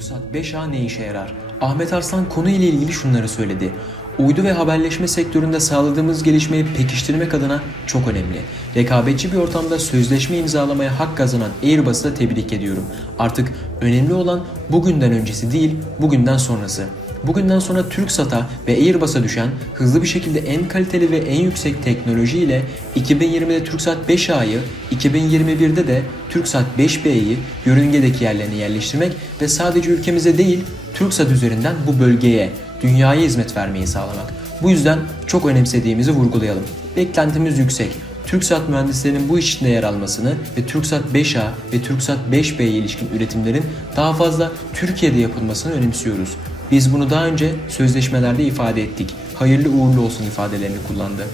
Turksat 5A ne işe yarar? Ahmet Arslan konuyla ilgili şunları söyledi. Uydu ve haberleşme sektöründe sağladığımız gelişmeyi pekiştirmek adına çok önemli. Rekabetçi bir ortamda sözleşme imzalamaya hak kazanan Airbus'u da tebrik ediyorum. Artık önemli olan bugünden öncesi değil, bugünden sonrası. Bugünden sonra Turksat'a ve Airbus'a düşen hızlı bir şekilde en kaliteli ve en yüksek teknoloji ile 2020'de Turksat 5A'yı, 2021'de de Turksat 5B'yi yörüngedeki yerlerine yerleştirmek ve sadece ülkemize değil Turksat üzerinden bu bölgeye, dünyaya hizmet vermeyi sağlamak. Bu yüzden çok önemsediğimizi vurgulayalım. Beklentimiz yüksek. Turksat mühendislerinin bu işinde yer almasını ve Turksat 5A ve Turksat 5B'ye ilişkin üretimlerin daha fazla Türkiye'de yapılmasını önemsiyoruz. Biz bunu daha önce sözleşmelerde ifade ettik. Hayırlı uğurlu olsun ifadelerini kullandı.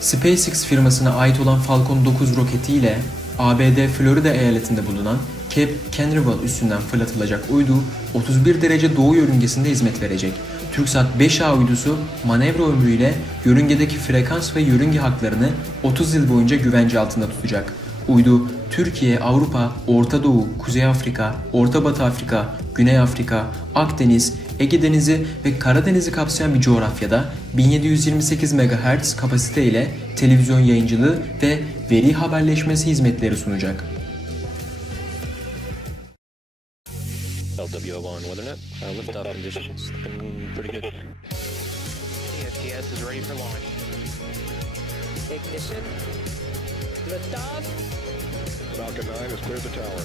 SpaceX firmasına ait olan Falcon 9 roketiyle ABD Florida eyaletinde bulunan Cape Canaveral üstünden fırlatılacak uydu 31 derece doğu yörüngesinde hizmet verecek. Turksat 5A uydusu manevra ömrüyle yörüngedeki frekans ve yörünge haklarını 30 yıl boyunca güvence altında tutacak. Uydu, Türkiye, Avrupa, Orta Doğu, Kuzey Afrika, Orta Batı Afrika, Güney Afrika, Akdeniz, Ege Denizi ve Karadeniz'i kapsayan bir coğrafyada 1728 MHz kapasite ile televizyon yayıncılığı ve veri haberleşmesi hizmetleri sunacak. LWO1 Weathernet, liftoff conditions looking pretty good. ESTS is ready for launch. Ignition. Liftoff. Falcon 9 has cleared the tower.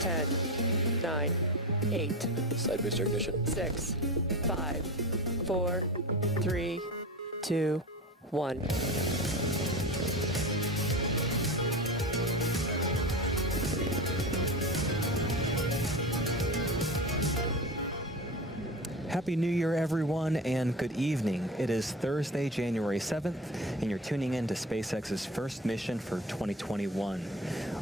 Ten, 9, 8, Side booster ignition. 6, 5, 4, 3, 2, 1. Happy New Year, everyone, and good evening. It is Thursday, January 7th, and you're tuning in to SpaceX's first mission for 2021.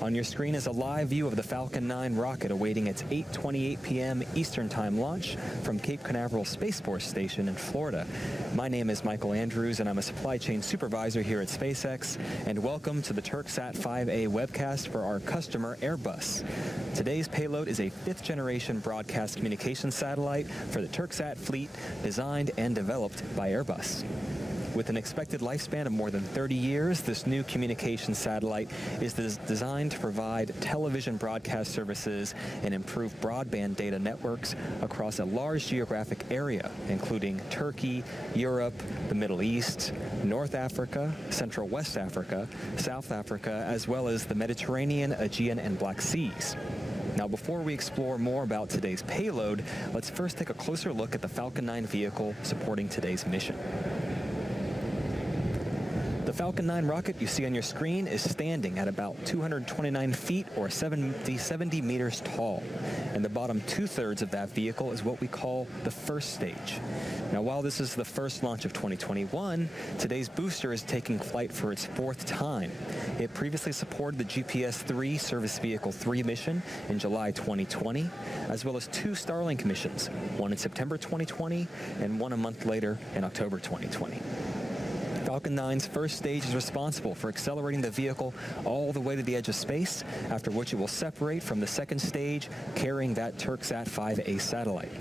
On your screen is a live view of the Falcon 9 rocket awaiting its 8:28 p.m. Eastern Time launch from Cape Canaveral Space Force Station in Florida. My name is Michael Andrews, and I'm a supply chain supervisor here at SpaceX, and welcome to the Turksat 5A webcast for our customer Airbus. Today's payload is a fifth-generation broadcast communications satellite for the Turksat fleet, designed and developed by Airbus. With an expected lifespan of more than 30 years, this new communications satellite is designed to provide television broadcast services and improve broadband data networks across a large geographic area, including Turkey, Europe, the Middle East, North Africa, Central West Africa, South Africa, as well as the Mediterranean, Aegean, and Black Seas. Now, before we explore more about today's payload, let's first take a closer look at the Falcon 9 vehicle supporting today's mission. The Falcon 9 rocket you see on your screen is standing at about 229 feet or 70 meters tall. And the bottom two-thirds of that vehicle is what we call the first stage. Now, while this is the first launch of 2021, today's booster is taking flight for its fourth time. It previously supported the GPS-3 Service Vehicle 3 mission in July 2020, as well as two Starlink missions, one in September 2020 and one a month later in October 2020. Falcon 9's first stage is responsible for accelerating the vehicle all the way to the edge of space, after which it will separate from the second stage, carrying that Turksat 5A satellite.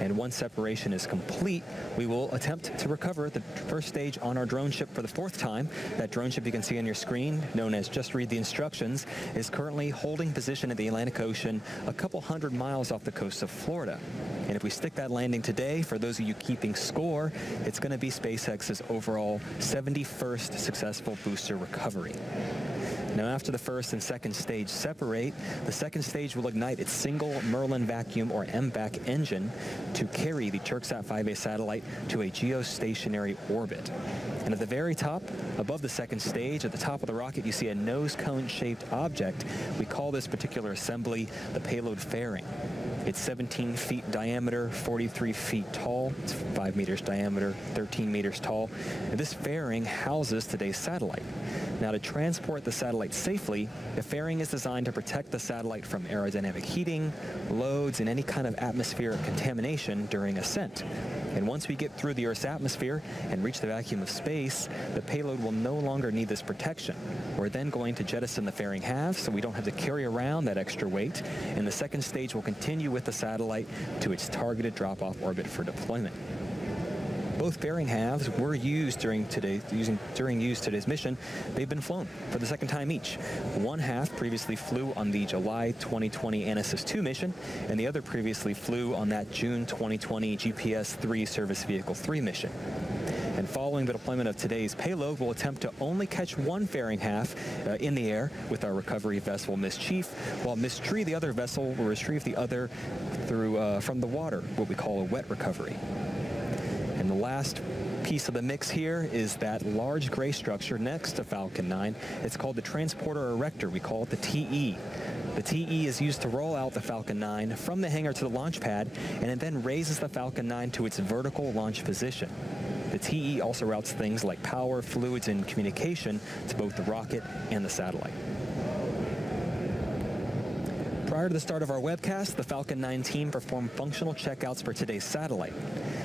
And once separation is complete, we will attempt to recover the first stage on our drone ship for the fourth time. That drone ship you can see on your screen, known as Just Read the Instructions, is currently holding position in the Atlantic Ocean a couple hundred miles off the coast of Florida. And if we stick that landing today, for those of you keeping score, it's going to be SpaceX's overall 71st successful booster recovery. Now, after the first and second stage separate, the second stage will ignite its single Merlin vacuum or MVAC engine to carry the Turksat 5A satellite to a geostationary orbit. And at the very top, above the second stage, at the top of the rocket, you see a nose cone-shaped object. We call this particular assembly the payload fairing. It's 17 feet diameter, 43 feet tall, it's 5 meters diameter, 13 meters tall. And this fairing houses today's satellite. Now, to transport the satellite safely, the fairing is designed to protect the satellite from aerodynamic heating, loads, and any kind of atmospheric contamination during ascent. And once we get through the Earth's atmosphere and reach the vacuum of space, the payload will no longer need this protection. We're then going to jettison the fairing halves so we don't have to carry around that extra weight, and the second stage will continue with the satellite to its targeted drop-off orbit for deployment. Both fairing halves were used during today's mission. They've been flown for the second time each. One half previously flew on the July 2020 Anasis-2 mission, and the other previously flew on that June 2020 GPS-3 Service Vehicle 3 mission. And following the deployment of today's payload, we'll attempt to only catch one fairing half in the air with our recovery vessel Miss Chief, while Miss Tree, the other vessel, will retrieve the other through from the water, what we call a wet recovery. And the last piece of the mix here is that large gray structure next to Falcon 9. It's called the Transporter Erector. We call it the TE. The TE is used to roll out the Falcon 9 from the hangar to the launch pad, and it then raises the Falcon 9 to its vertical launch position. The TE also routes things like power, fluids, and communication to both the rocket and the satellite. Prior to the start of our webcast, the Falcon 9 team performed functional checkouts for today's satellite.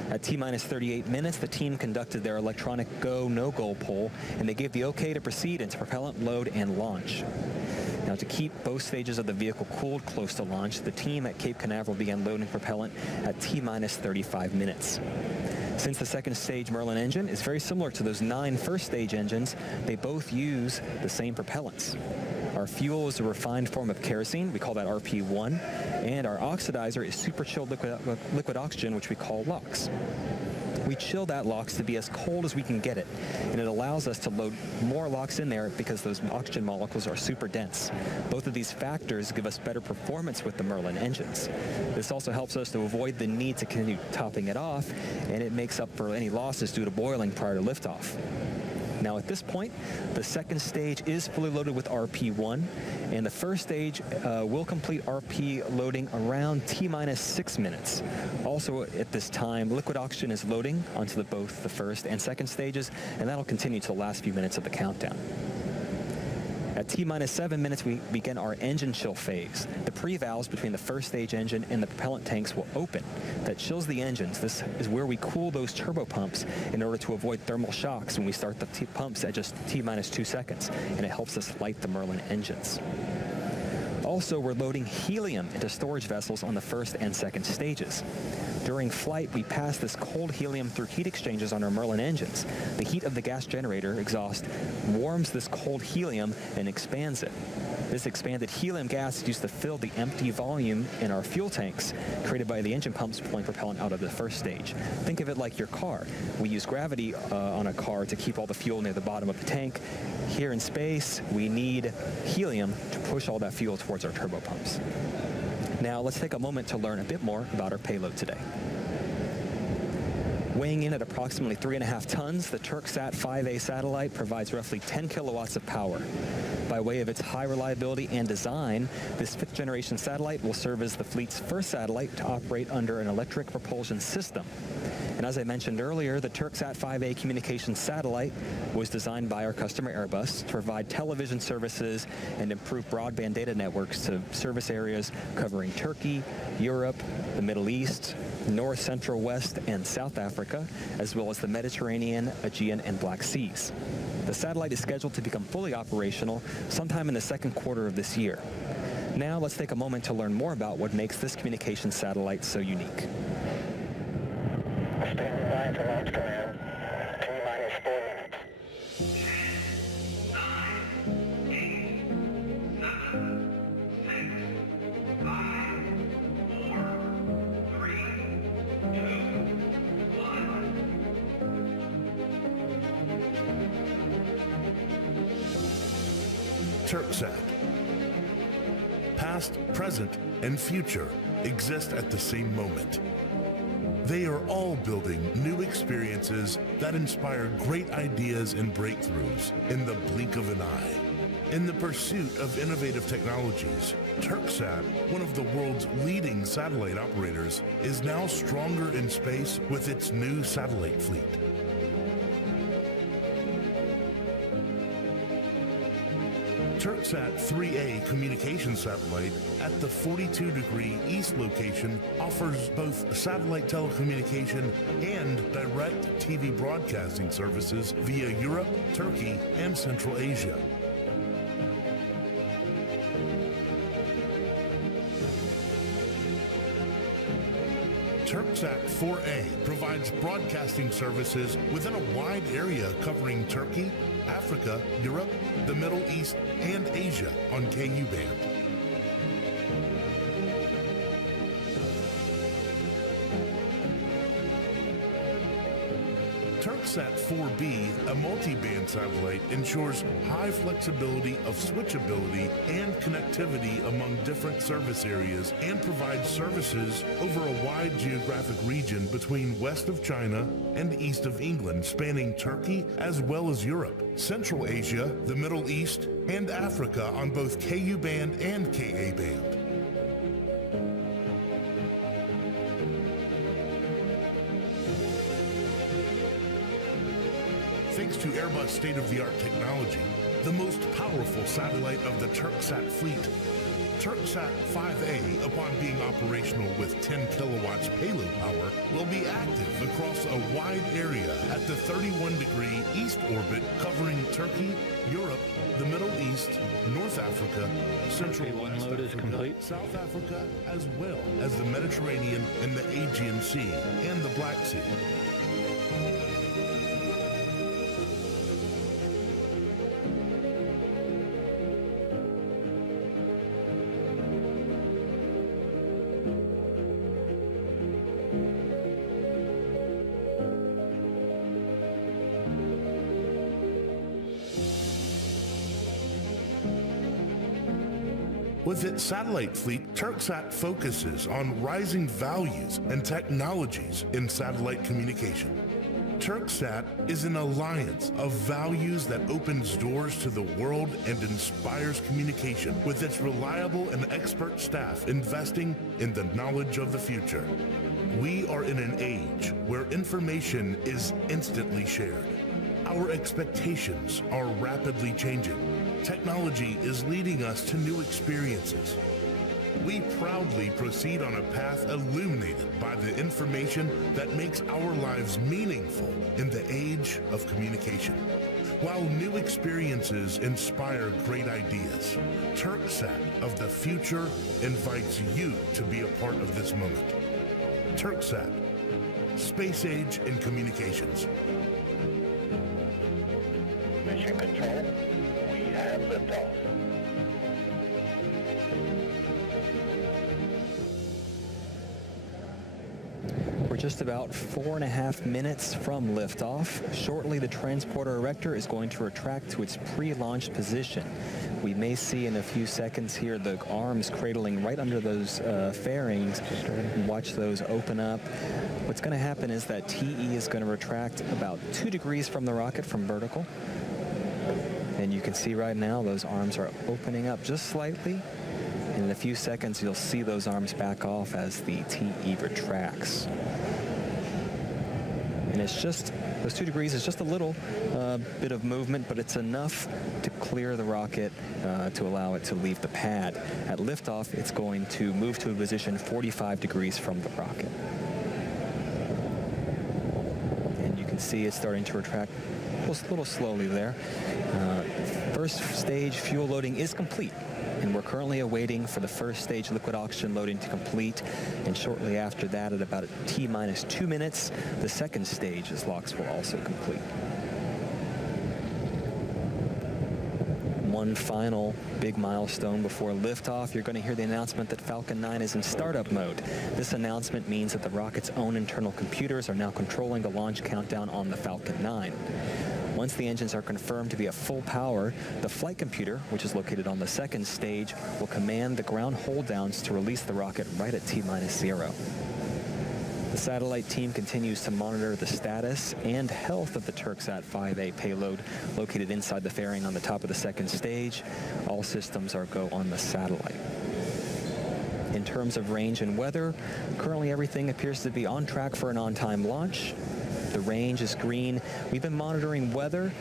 At T-minus 38 minutes, the team conducted their electronic go, no-go poll, and they gave the okay to proceed into propellant load and launch. Now, to keep both stages of the vehicle cooled close to launch, the team at Cape Canaveral began loading propellant at T-minus 35 minutes. Since the second stage Merlin engine is very similar to those 9 first stage engines, they both use the same propellants. Our fuel is a refined form of kerosene, we call that RP1, and our oxidizer is super chilled liquid oxygen, which we call LOX. We chill that LOX to be as cold as we can get it, and it allows us to load more LOX in there because those oxygen molecules are super dense. Both of these factors give us better performance with the Merlin engines. This also helps us to avoid the need to continue topping it off, and it makes up for any losses due to boiling prior to liftoff. Now, at this point, the second stage is fully loaded with RP1, and the first stage will complete RP loading around T-minus 6 minutes. Also, at this time, liquid oxygen is loading onto both the first and second stages, and that'll continue to the last few minutes of the countdown. At T-minus 7 minutes, we begin our engine chill phase. The pre-valves between the first stage engine and the propellant tanks will open. That chills the engines. This is where we cool those turbo pumps in order to avoid thermal shocks when we start the pumps at just T-minus 2 seconds, and it helps us light the Merlin engines. Also, we're loading helium into storage vessels on the first and second stages. During flight, we pass this cold helium through heat exchangers on our Merlin engines. The heat of the gas generator exhaust warms this cold helium and expands it. This expanded helium gas is used to fill the empty volume in our fuel tanks created by the engine pumps pulling propellant out of the first stage. Think of it like your car. We use gravity on a car to keep all the fuel near the bottom of the tank. Here in space, we need helium to push all that fuel towards our turbo pumps. Now, let's take a moment to learn a bit more about our payload today. Weighing in at approximately 3.5 tons, the Turksat 5A satellite provides roughly 10 kilowatts of power. By way of its high reliability and design, this 5th generation satellite will serve as the fleet's first satellite to operate under an electric propulsion system. And as I mentioned earlier, the Turksat 5A communications satellite was designed by our customer Airbus to provide television services and improve broadband data networks to service areas covering Turkey, Europe, the Middle East, North, Central, West, and South Africa, as well as the Mediterranean, Aegean, and Black Seas. The satellite is scheduled to become fully operational sometime in the second quarter of this year. Now let's take a moment to learn more about what makes this communications satellite so unique. Standing by for launch command. T-minus 4 minutes. Turksat. Past, present, and future exist at the same moment. They are all building new experiences that inspire great ideas and breakthroughs in the blink of an eye. In the pursuit of innovative technologies, Turksat, one of the world's leading satellite operators, is now stronger in space with its new satellite fleet. Turksat 3A communication satellite at the 42° east location offers both satellite telecommunication and direct TV broadcasting services via Europe, Turkey, and Central Asia. Turksat 4A provides broadcasting services within a wide area covering Turkey, Africa, Europe, the Middle East, and Asia on KU band. Turksat 4B, a multi-band satellite, ensures high flexibility of switchability and connectivity among different service areas and provides services over a wide geographic region between west of China and east of England, spanning Turkey as well as Europe, Central Asia, the Middle East, and Africa on both KU band and KA band. Thanks to Airbus state-of-the-art technology, the most powerful satellite of the Turksat fleet, Turksat 5A, upon being operational with 10 kilowatts payload power, will be active across a wide area at the 31° east orbit covering Turkey, Europe, the Middle East, North Africa, Central Okay, one West load is Africa, complete. South Africa, as well as the Mediterranean and the Aegean Sea and the Black Sea. With its satellite fleet, Turksat focuses on rising values and technologies in satellite communication. Turksat is an alliance of values that opens doors to the world and inspires communication with its reliable and expert staff investing in the knowledge of the future. We are in an age where information is instantly shared. Our expectations are rapidly changing. Technology is leading us to new experiences. We proudly proceed on a path illuminated by the information that makes our lives meaningful in the age of communication. While new experiences inspire great ideas, Turksat of the future invites you to be a part of this moment. Turksat, space age in communications. Mission Control, we have liftoff. We're just about 4.5 minutes from liftoff. Shortly, the transporter erector is going to retract to its pre-launch position. We may see in a few seconds here the arms cradling right under those fairings. Watch those open up. What's going to happen is that TE is going to retract about 2 degrees from the rocket from vertical. And you can see right now those arms are opening up just slightly. And in a few seconds, you'll see those arms back off as the TE retracts. And it's just, those 2 degrees is just a little bit of movement, but it's enough to clear the rocket to allow it to leave the pad. At liftoff, it's going to move to a position 45 degrees from the rocket. And you can see it's starting to retract a little slowly there. First stage fuel loading is complete, and we're currently awaiting for the first stage liquid oxygen loading to complete, and shortly after that, at about T-minus 2 minutes, the second stage's locks will also complete. One final big milestone before liftoff. You're going to hear the announcement that Falcon 9 is in startup mode. This announcement means that the rocket's own internal computers are now controlling the launch countdown on the Falcon 9. Once the engines are confirmed to be at full power, the flight computer, which is located on the second stage, will command the ground hold downs to release the rocket right at T-minus 0. The satellite team continues to monitor the status and health of the Turksat 5A payload located inside the fairing on the top of the second stage. All systems are go on the satellite. In terms of range and weather, currently everything appears to be on track for an on-time launch. The range is green. We've been monitoring weather.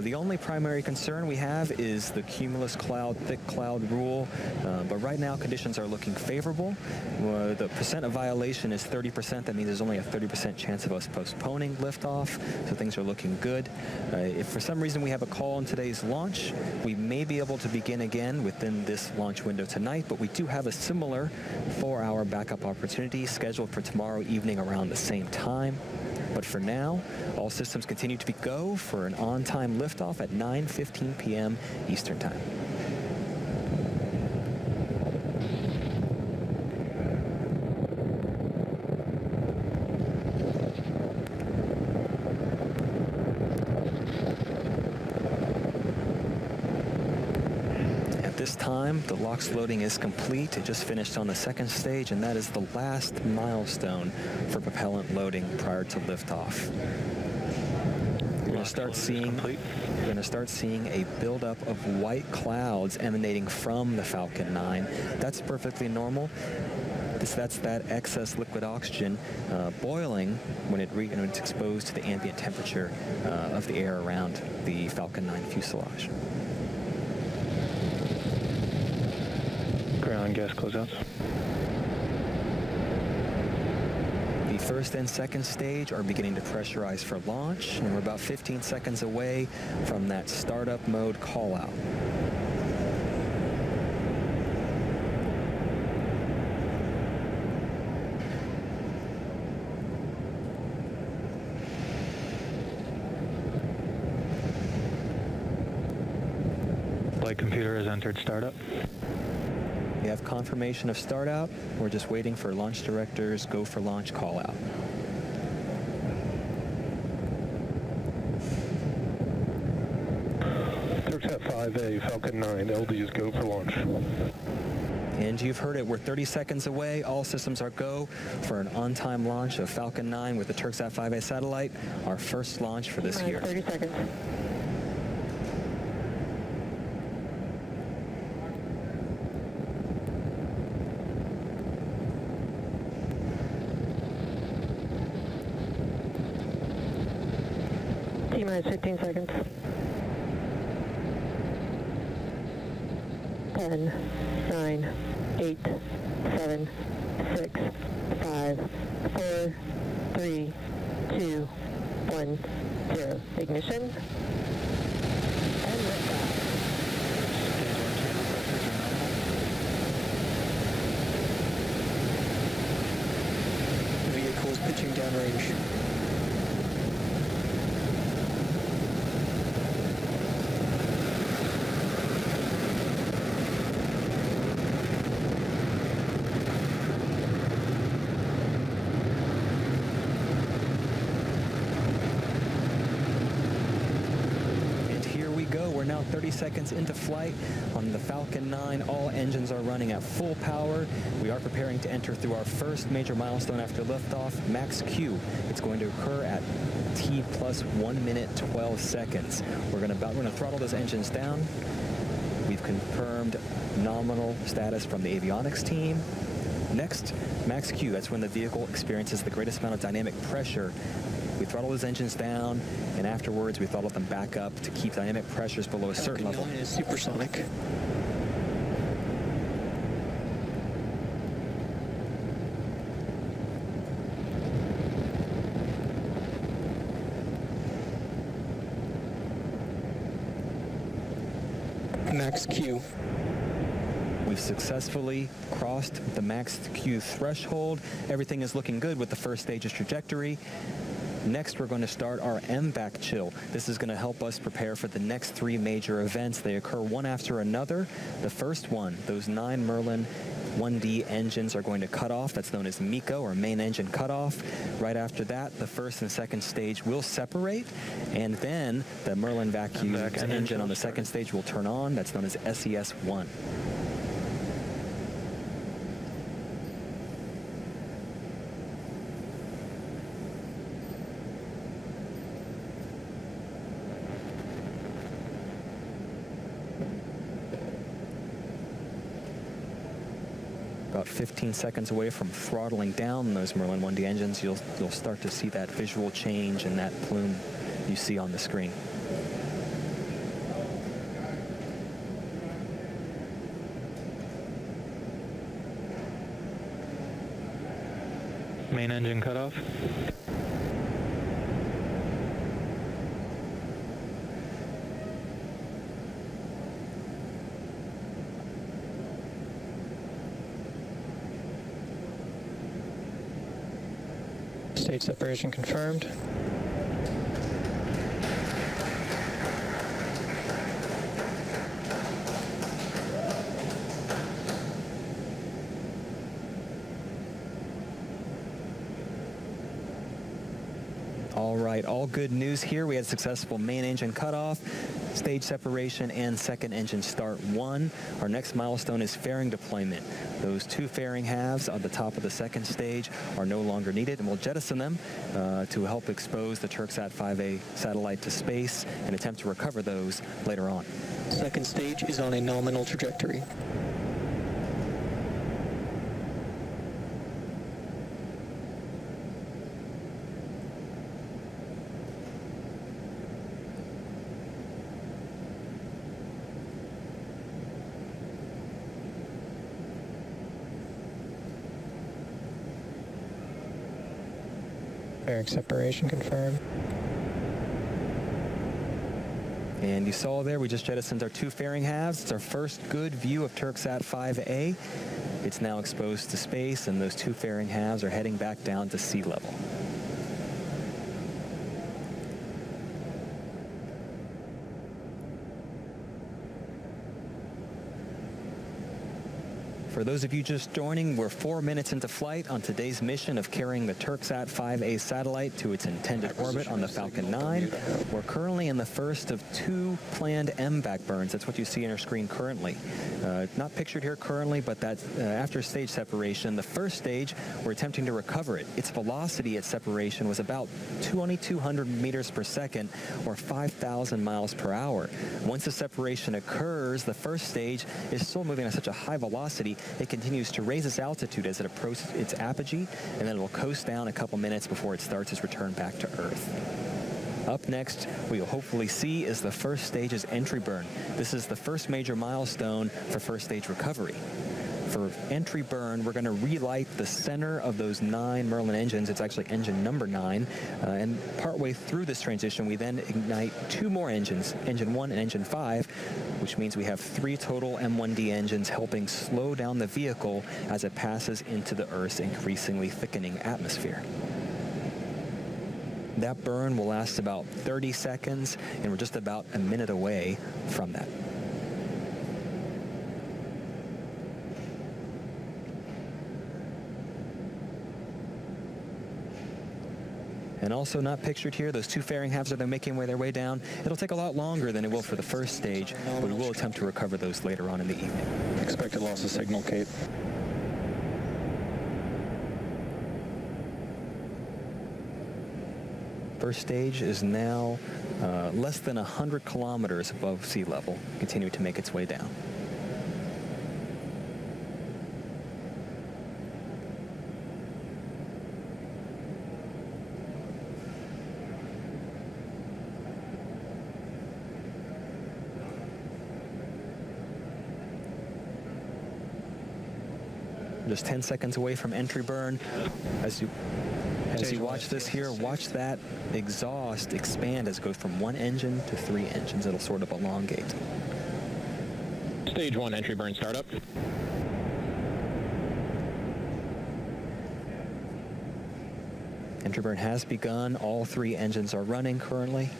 The only primary concern we have is the cumulus cloud, thick cloud rule. But right now, conditions are looking favorable. The percent of violation is 30%. That means there's only a 30% chance of us postponing liftoff. So things are looking good. If for some reason we have a call on today's launch, we may be able to begin again within this launch window tonight. But we do have a similar 4-hour backup opportunity scheduled for tomorrow evening around the same time. But for now, all systems continue to be go for an on-time liftoff at 9:15 p.m. Eastern Time. This time, the LOX loading is complete. It just finished on the second stage, and that is the last milestone for propellant loading prior to liftoff. We're going to start seeing a buildup of white clouds emanating from the Falcon 9. That's perfectly normal. That's that excess liquid oxygen boiling when it's exposed to the ambient temperature of the air around the Falcon 9 fuselage. Ground gas closeouts. The first and second stage are beginning to pressurize for launch, and we're about 15 seconds away from that startup mode call out. Flight computer has entered startup. We have confirmation of start out. We're just waiting for launch director's go for launch call out. Turksat 5A, Falcon 9, LDs go for launch. And you've heard it, we're 30 seconds away. All systems are go for an on-time launch of Falcon 9 with the Turksat 5A satellite, our first launch for this year. 30 seconds. T-minus 15 seconds. 10, 9, 8, 7, 6, 5, 4, 3, 2, 1, 0. Ignition. And liftoff. The vehicle is pitching downrange. We're now 30 seconds into flight on the Falcon 9. All engines are running at full power. We are preparing to enter through our first major milestone after liftoff, max Q. It's going to occur at T plus 1 minute 12 seconds. We're going to throttle those engines down. We've confirmed nominal status from the avionics team. Next, max Q. That's when the vehicle experiences the greatest amount of dynamic pressure. We throttle those engines down, and afterwards we throttle them back up to keep dynamic pressures below a certain level. Falcon 9 is supersonic. Max Q. We've successfully crossed the max Q threshold. Everything is looking good with the first stage's trajectory. Next, we're going to start our MVAC chill. This is going to help us prepare for the next 3 major events. They occur one after another. The first one, those 9 Merlin 1D engines are going to cut off. That's known as MECO, or main engine cutoff. Right after that, the first and second stage will separate, and then the Merlin vacuum engine on the second stage will turn on. That's known as SES-1. About 15 seconds away from throttling down those Merlin 1D engines, you'll start to see that visual change in that plume you see on the screen. Main engine cut off. Stage separation confirmed. All right, all good news here. We had successful main engine cutoff, stage separation, and second engine start 1. Our next milestone is fairing deployment. Those 2 fairing halves on the top of the second stage are no longer needed, and we'll jettison them to help expose the Turksat 5A satellite to space and attempt to recover those later on. Second stage is on a nominal trajectory. Fairing separation confirmed. And you saw there, we just jettisoned our 2 fairing halves. It's our first good view of Turksat 5A. It's now exposed to space, and those 2 fairing halves are heading back down to sea level. For those of you just joining, we're 4 minutes into flight on today's mission of carrying the Turksat 5A satellite to its intended orbit on the Falcon 9. We're currently in the first of 2 planned M backburns. That's what you see on your screen currently. Not pictured here currently, but that's after stage separation. The first stage, we're attempting to recover it. Its velocity at separation was about 2,200 meters per second, or 5,000 miles per hour. Once the separation occurs, the first stage is still moving at such a high velocity, it continues to raise its altitude as it approaches its apogee, and then it will coast down a couple minutes before it starts its return back to Earth. Up next, we'll hopefully see is the first stage's entry burn. This is the first major milestone for first stage recovery. For entry burn, we're going to relight the center of those 9 Merlin engines. It's actually engine number 9. And partway through this transition, we then ignite 2 more engines, engine 1 and engine 5, which means we have 3 total M1D engines helping slow down the vehicle as it passes into the Earth's increasingly thickening atmosphere. That burn will last about 30 seconds, and we're just about a minute away from that. And also not pictured here, those 2 fairing halves are making their way down. It'll take a lot longer than it will for the first stage, but we will attempt to recover those later on in the evening. Expected loss of signal, Kate. First stage is now less than 100 kilometers above sea level, continuing to make its way down. Just 10 seconds away from entry burn. As you watch this here, watch that exhaust expand as it goes from 1 engine to 3 engines. It'll sort of elongate. Stage 1 entry burn startup. Entry burn has begun. All 3 engines are running currently.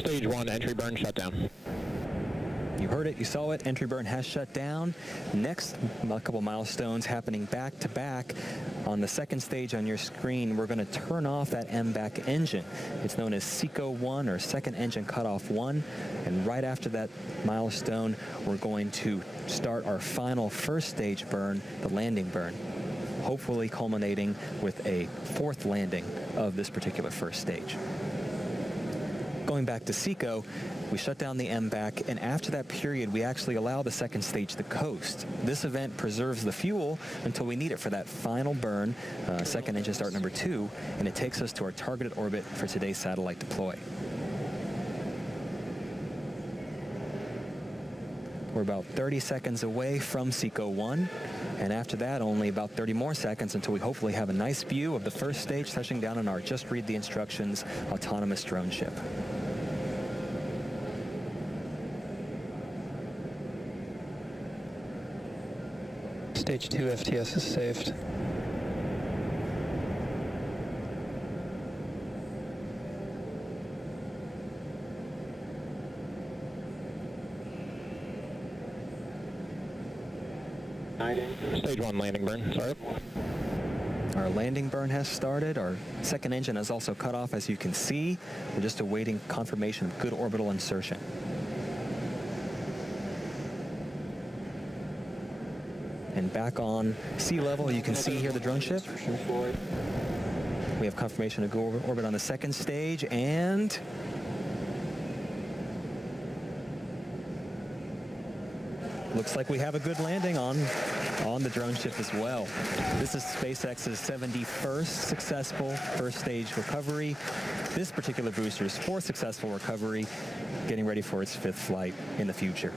Stage 1 entry burn shutdown. You heard it, you saw it, entry burn has shut down. Next, a couple milestones happening back to back. On the second stage on your screen, we're going to turn off that MVAC engine. It's known as SECO 1 or second engine cutoff 1. And right after that milestone, we're going to start our final first stage burn, the landing burn, hopefully culminating with a fourth landing of this particular first stage. Going back to SECO, we shut down the MVAC, and after that period, we actually allow the second stage to coast. This event preserves the fuel until we need it for that final burn, second engine start number 2, and it takes us to our targeted orbit for today's satellite deploy. We're about 30 seconds away from SECO 1, and after that, only about 30 more seconds until we hopefully have a nice view of the first stage touching down on our Just Read the Instructions autonomous drone ship. Stage 2 FTS is saved. Stage 1 landing burn, sorry. Our landing burn has started. Our second engine is also cut off, as you can see. We're just awaiting confirmation of good orbital insertion. And back on sea level, you can see here the drone ship. We have confirmation of good orbit on the second stage, and looks like we have a good landing on the drone ship as well. This is SpaceX's 71st successful first stage recovery. This particular booster's 4th successful recovery, getting ready for its 5th flight in the future.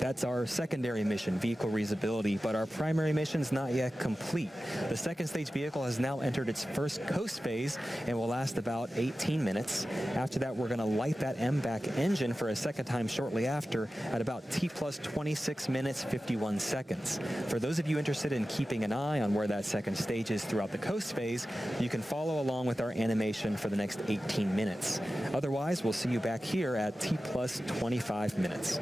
That's our secondary mission, vehicle reusability, but our primary mission is not yet complete. The second stage vehicle has now entered its first coast phase and will last about 18 minutes. After that, we're going to light that MVAC engine for a second time shortly after at about T plus 26 minutes, 51 seconds. For those of you interested in keeping an eye on where that second stage is throughout the coast phase, you can follow along with our animation for the next 18 minutes. Otherwise, we'll see you back here at T plus 25 minutes.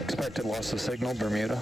Expected loss of signal, Bermuda.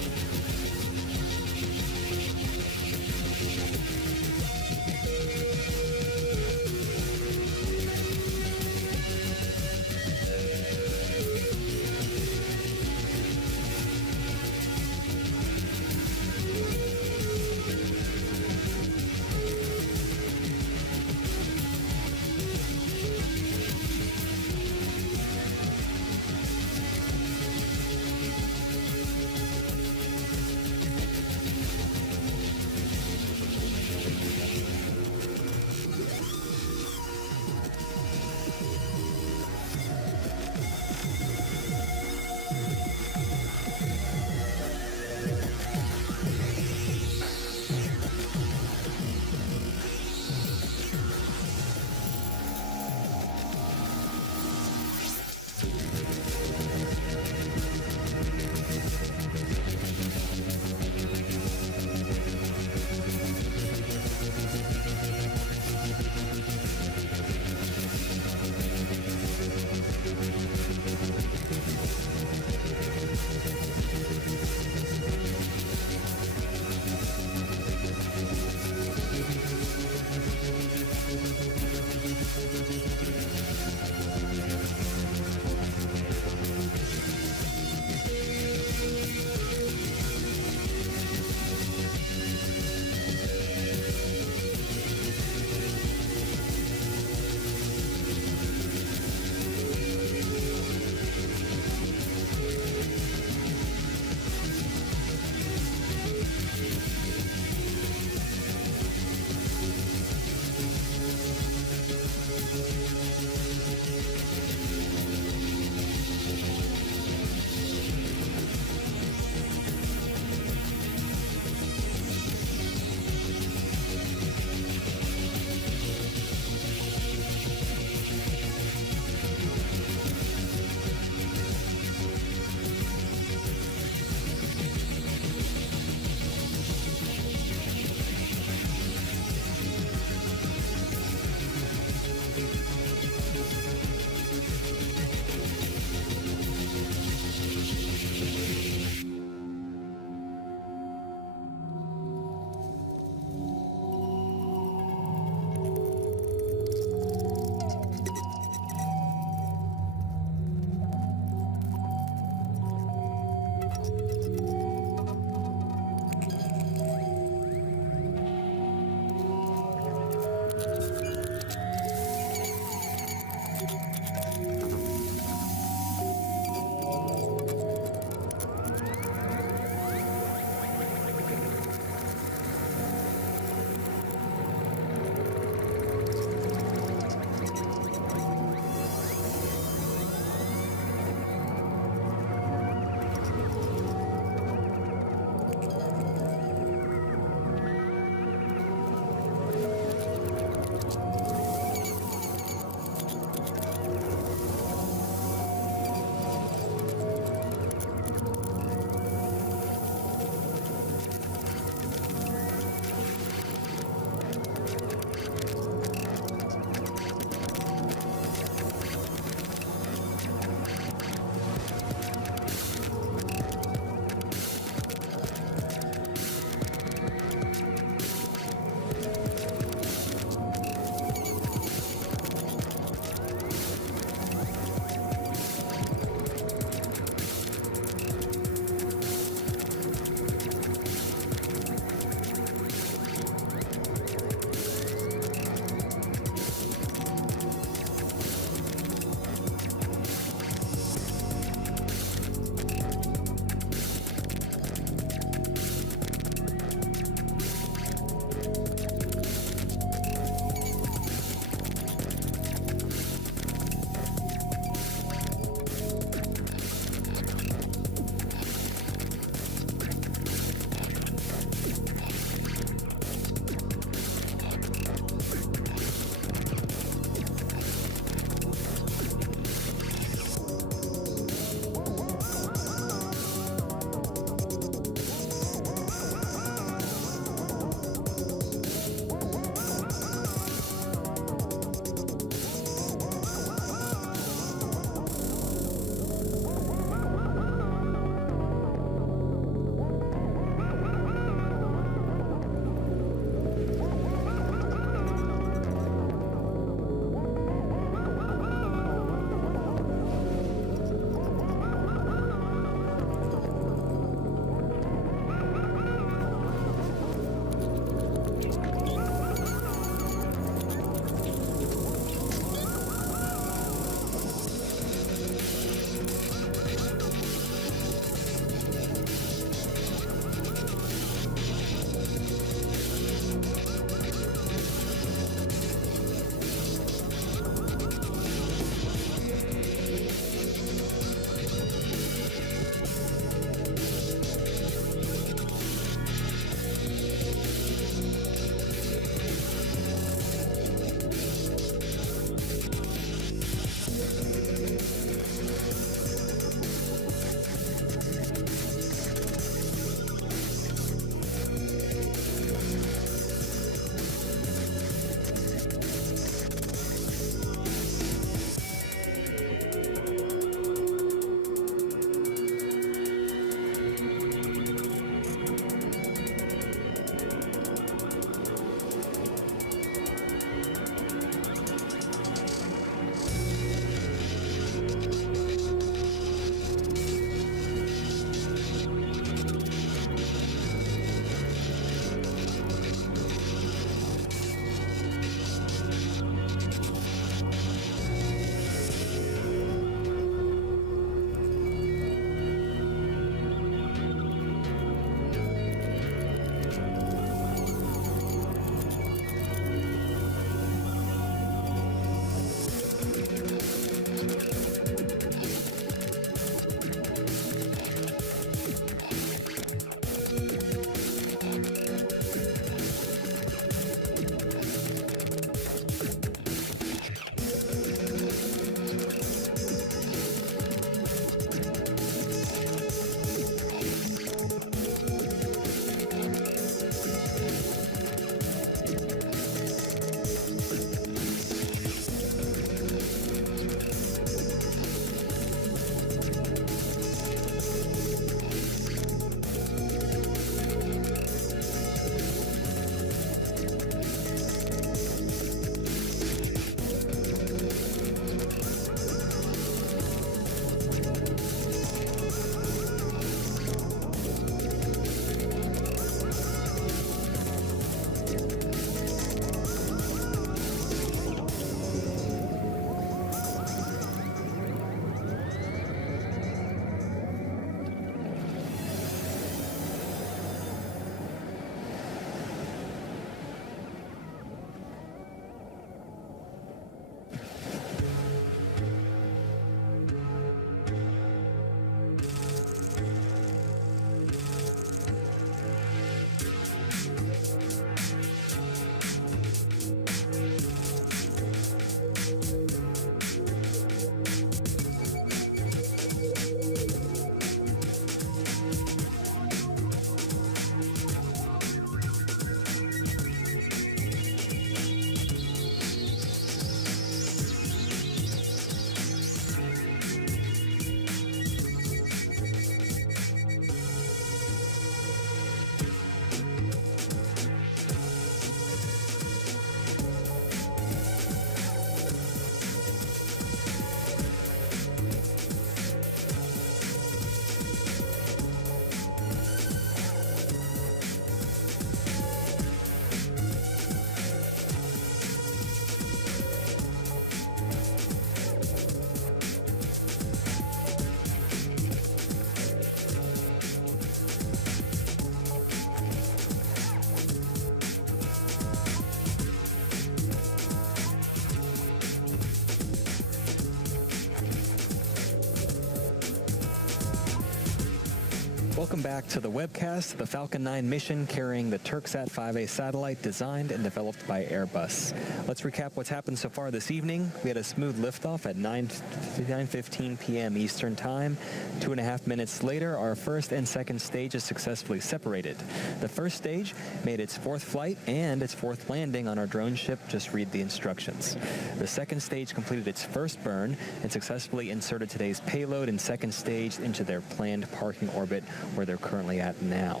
Welcome back to the webcast, the Falcon 9 mission carrying the Turksat 5A satellite designed and developed by Airbus. Let's recap what's happened so far this evening. We had a smooth liftoff at 9:15 p.m. Eastern Time. 2.5 minutes later, our first and second stages successfully separated. The first stage made its fourth flight and its fourth landing on our drone ship. Just read the instructions. The second stage completed its first burn and successfully inserted today's payload and second stage into their planned parking orbit where they're currently at now.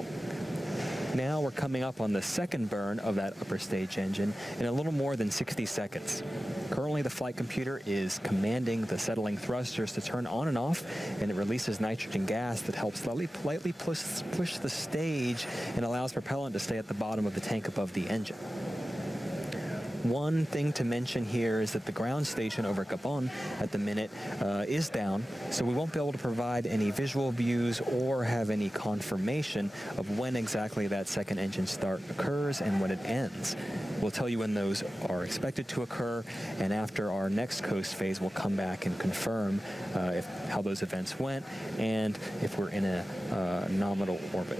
Now we're coming up on the second burn of that upper stage engine in a little more than 60 seconds. Currently the flight computer is commanding the settling thrusters to turn on and off, and it releases nitrogen gas that helps lightly push the stage and allows propellant to stay at the bottom of the tank above the engine. One thing to mention here is that the ground station over Gabon at the minute is down, so we won't be able to provide any visual views or have any confirmation of when exactly that second engine start occurs and when it ends. We'll tell you when those are expected to occur, and after our next coast phase, we'll come back and confirm how those events went and if we're in a nominal orbit.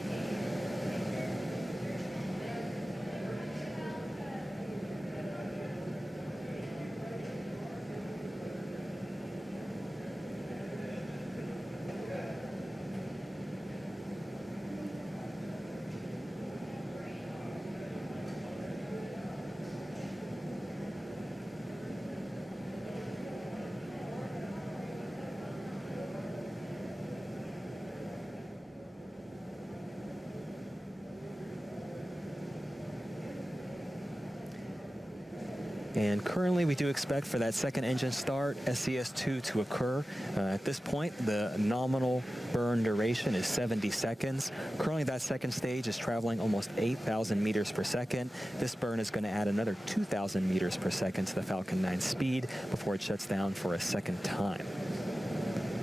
And currently we do expect for that second engine start, SES-2, to occur. At this point, the nominal burn duration is 70 seconds. Currently that second stage is traveling almost 8,000 meters per second. This burn is going to add another 2,000 meters per second to the Falcon 9 speed before it shuts down for a second time.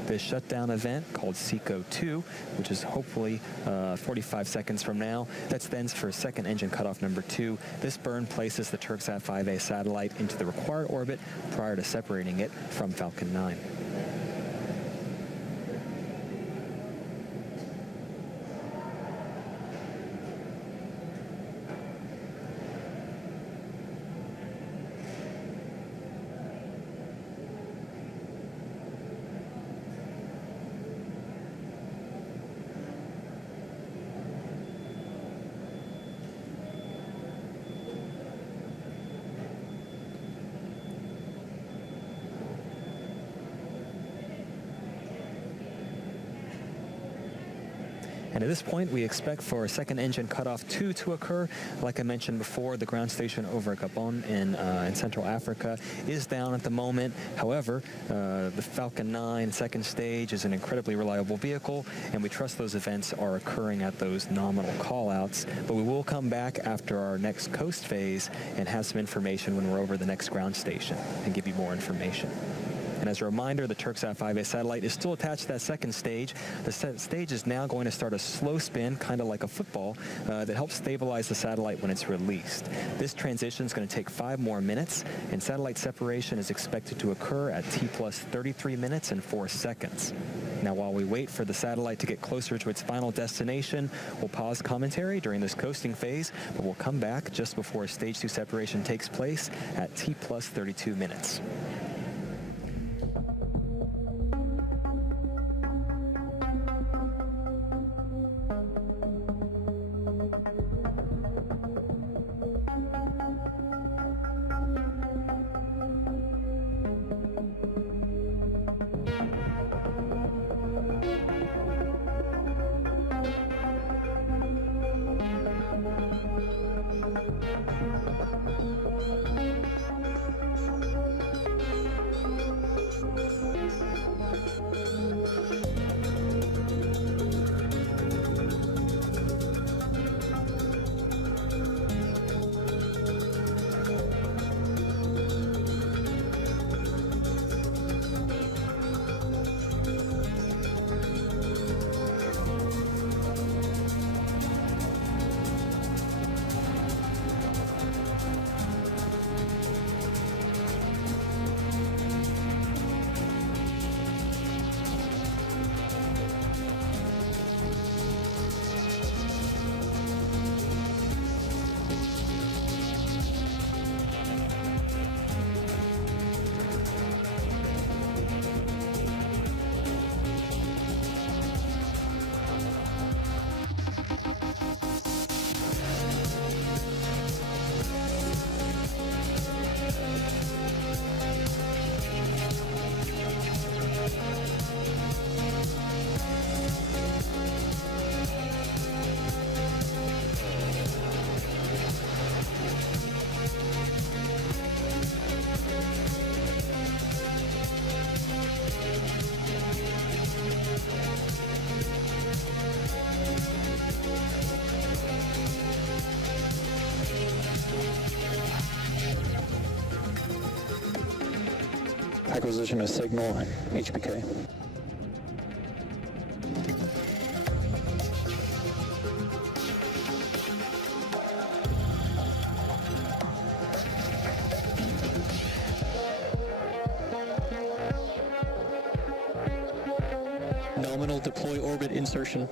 This shutdown event called SECO-2, which is hopefully 45 seconds from now, that's then for second engine cutoff number 2. This burn places the Turksat 5A satellite into the required orbit prior to separating it from Falcon 9. And at this point, we expect for a second engine cutoff 2 to occur. Like I mentioned before, the ground station over Gabon in Central Africa is down at the moment. However, the Falcon 9 second stage is an incredibly reliable vehicle, and we trust those events are occurring at those nominal callouts. But we will come back after our next coast phase and have some information when we're over the next ground station and give you more information. And as a reminder, the Turksat 5A satellite is still attached to that second stage. The stage is now going to start a slow spin, kind of like a football, that helps stabilize the satellite when it's released. This transition is going to take 5 more minutes, and satellite separation is expected to occur at T plus 33 minutes and 4 seconds. Now, while we wait for the satellite to get closer to its final destination, we'll pause commentary during this coasting phase, but we'll come back just before stage 2 separation takes place at T plus 32 minutes. Acquisition of signal, HPK. Nominal deploy orbit insertion.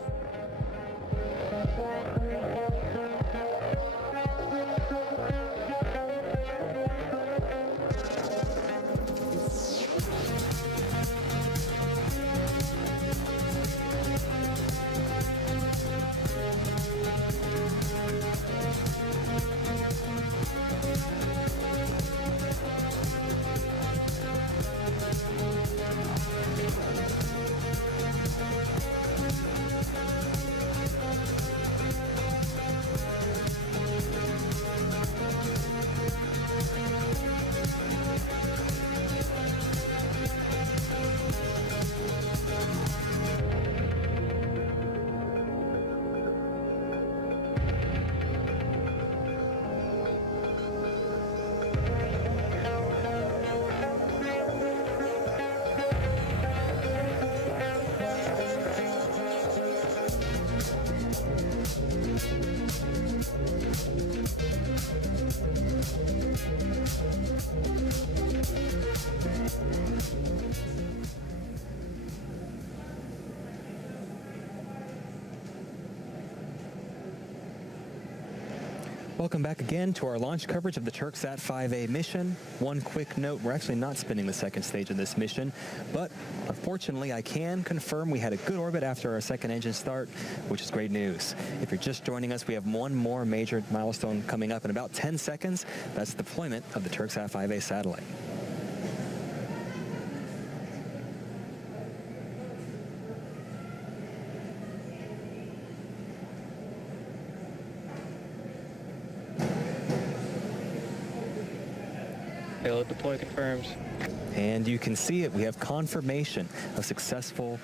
Welcome back again to our launch coverage of the Turksat 5A mission. One quick note, we're actually not spinning the second stage of this mission, but unfortunately I can confirm we had a good orbit after our second engine start, which is great news. If you're just joining us, we have one more major milestone coming up in about 10 seconds. That's the deployment of the Turksat 5A satellite. Payload deploy confirmed. And you can see it. We have confirmation of successful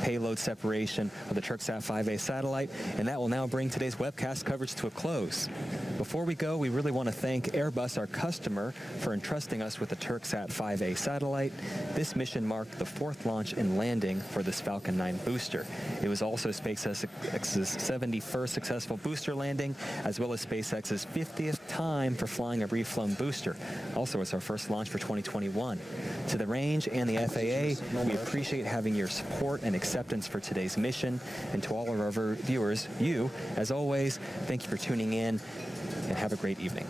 payload separation of the Turksat 5A satellite, and that will now bring today's webcast coverage to a close. Before we go, we really want to thank Airbus, our customer, for entrusting us with the Turksat 5A satellite. This mission marked the 4th launch and landing for this Falcon 9 booster. It was also SpaceX's 71st successful booster landing, as well as SpaceX's 50th time for flying a reflown booster. Also, it's our first launch for 2021. To the range and the FAA, we appreciate having your support and acceptance for today's mission. And to all of our viewers, as always, thank you for tuning in, and have a great evening.